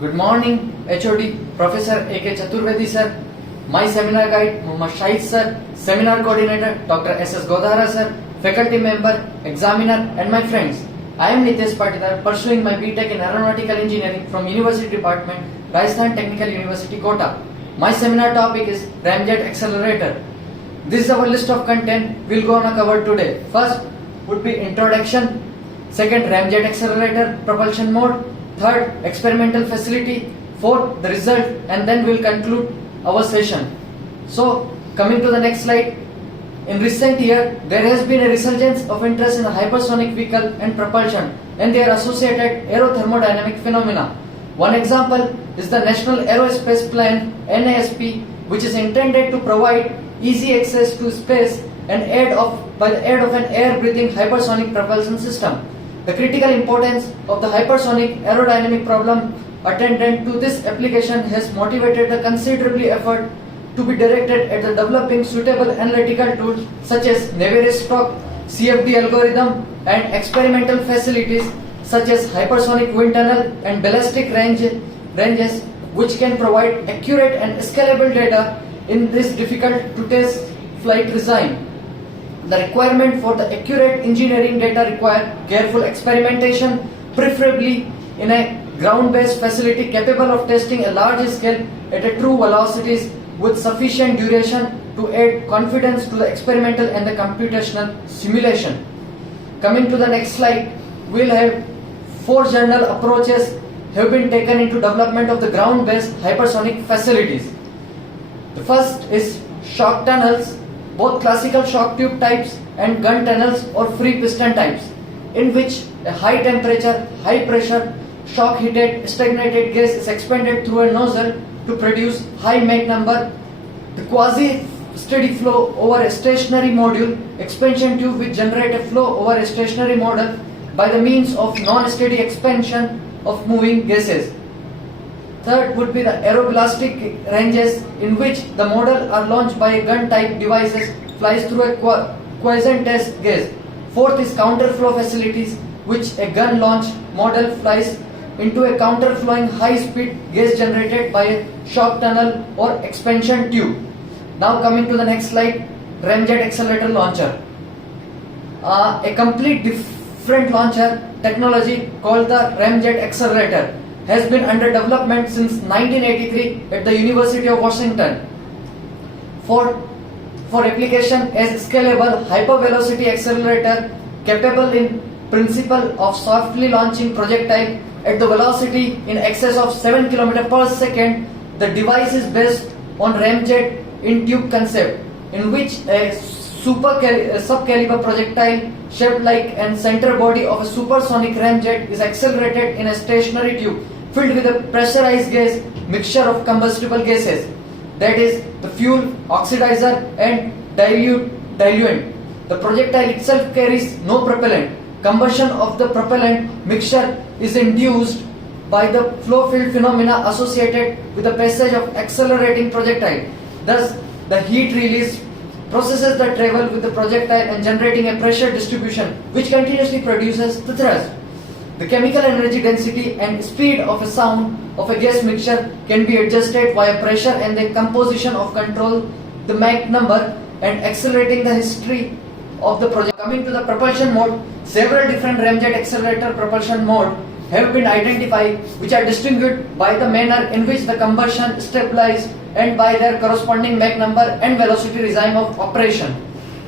Good morning, HOD, Professor A.K. Chaturvedi sir, my seminar guide, Muhammad Shahid sir, seminar coordinator, Dr. S.S. Godara sir, faculty member, examiner, and my friends. I am Nitesh Patidar, pursuing my BTech in Aeronautical Engineering from University Department, Rajasthan Technical University, Kota. My seminar topic is Ramjet Accelerator. This is our list of content we'll go on a cover today. First would be introduction, second Ramjet Accelerator propulsion mode, third experimental facility, fourth the result, and then we'll conclude our session. So coming to the next slide, in recent year there has been a resurgence of interest in hypersonic vehicle and propulsion and their associated aerothermodynamic phenomena. One example is the National Aerospace Plan NASP, which is intended to provide easy access to space and by the aid of an air-breathing hypersonic propulsion system. The critical importance of the hypersonic aerodynamic problem attendant to this application has motivated the considerable effort to be directed at the developing suitable analytical tools such as Navier-Stokes CFD algorithm and experimental facilities such as hypersonic wind tunnel and ballistic ranges, which can provide accurate and scalable data in this difficult to test flight design. The requirement for the accurate engineering data require careful experimentation, preferably in a ground-based facility capable of testing a large scale at a true velocities with sufficient duration to add confidence to the experimental and the computational simulation. Coming to the next slide, we'll have 4 general approaches have been taken into development of the ground-based hypersonic facilities. The first is shock tunnels, both classical shock tube types and gun tunnels or free piston types, in which a high temperature, high pressure, shock heated stagnated gas is expanded through a nozzle to produce high Mach number. The quasi steady flow over a stationary module expansion tube which generate a flow over a stationary model by the means of non-steady expansion of moving gases. Third would be the aeroballistic ranges, in which the model are launched by a gun type devices flies through a quiescent test gas. Fourth is counterflow facilities, which a gun launch model flies into a counterflowing high speed gas generated by a shock tunnel or expansion tube. Now coming to the next slide, Ramjet Accelerator launcher. A complete different launcher technology called the Ramjet Accelerator has been under development since 1983 at the University of Washington for application as scalable hypervelocity accelerator capable in principle of softly launching projectile at the velocity in excess of 7 km per second. The device is based on ramjet in tube concept, in which a subcaliber projectile shaped like an center body of a supersonic ramjet is accelerated in a stationary tube filled with a pressurized gas mixture of combustible gases, that is the fuel, oxidizer and diluent. The projectile itself carries no propellant. Combustion of the propellant mixture is induced by the flow field phenomena associated with the passage of accelerating projectile. Thus, the heat release processes the travel with the projectile and generating a pressure distribution which continuously produces the thrust. The chemical energy density and speed of a sound of a gas mixture can be adjusted via pressure and the composition of control the Mach number and accelerating the history of the project. Coming to the propulsion mode, several different Ramjet Accelerator propulsion mode have been identified, which are distinguished by the manner in which the combustion stabilized and by their corresponding Mach number and velocity regime of operation.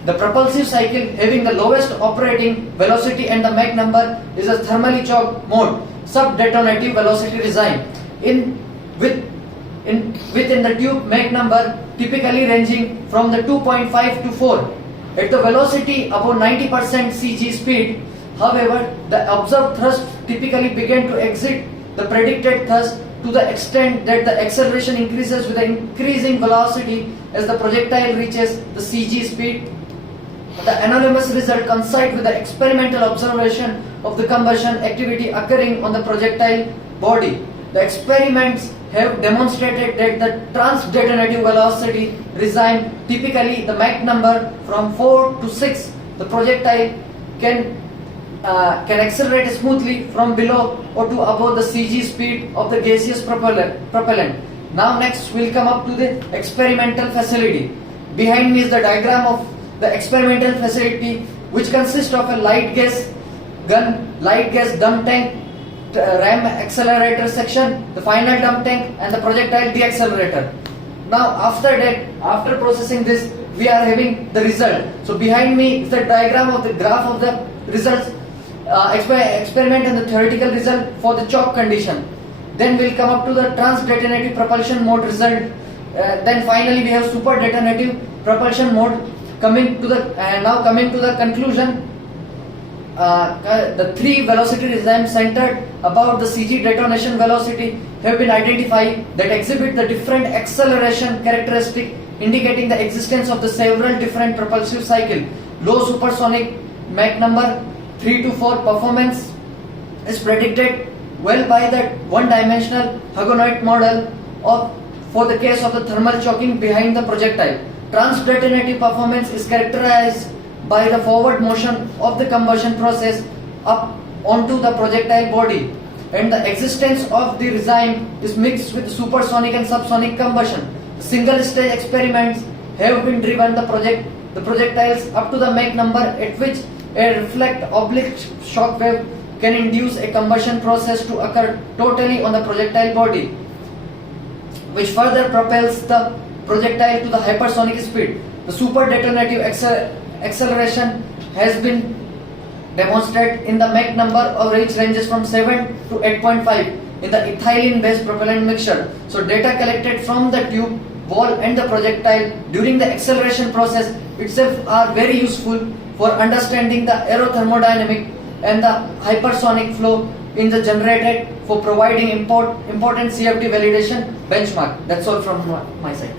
The propulsive cycle having the lowest operating velocity and the Mach number is a thermally choked mode, sub-detonative velocity regime, within the tube Mach number typically ranging from the 2.5 to 4. At the velocity above 90% CG speed, however, the observed thrust typically begin to exceed the predicted thrust to the extent that the acceleration increases with the increasing velocity as the projectile reaches the CG speed. The anomalous result coincide with the experimental observation of the combustion activity occurring on the projectile body. The experiments have demonstrated that the trans-detonative velocity regime, typically the Mach number from 4 to 6, the projectile can can accelerate smoothly from below or to above the CG speed of the gaseous propellant. Now next we'll come up to the experimental facility. Behind me is the diagram of the experimental facility, which consists of a light gas gun, light gas dump tank, Ram accelerator section, the final dump tank, and the projectile deaccelerator. Now after that, after processing this, we are having the result. So behind me is the diagram of the graph of the results, experiment and the theoretical result for the choke condition. Then we'll come up to the trans-detonative propulsion mode result. Then finally we have super detonative propulsion mode. Coming to the conclusion. The three velocity regimes centered about the CG detonation velocity have been identified that exhibit the different acceleration characteristic, indicating the existence of the several different propulsive cycle. Low supersonic Mach number 3 to 4 performance is predicted well by the one-dimensional Hugonoid model for the case of the thermal choking behind the projectile. Trans-detonative performance is characterized by the forward motion of the combustion process up onto the projectile body, and the existence of the regime is mixed with supersonic and subsonic combustion. Single stage experiments have been driven the projectiles up to the Mach number at which a reflect oblique shock wave can induce a combustion process to occur totally on the projectile body, which further propels the projectile to the hypersonic speed. The super detonative acceleration has been demonstrated in the Mach number of which ranges from 7 to 8.5 in the ethylene based propellant mixture. So data collected from the tube wall and the projectile during the acceleration process itself are very useful for understanding the aerothermodynamic and the hypersonic flow in the generated for providing important CFD validation benchmark. That's all from my side.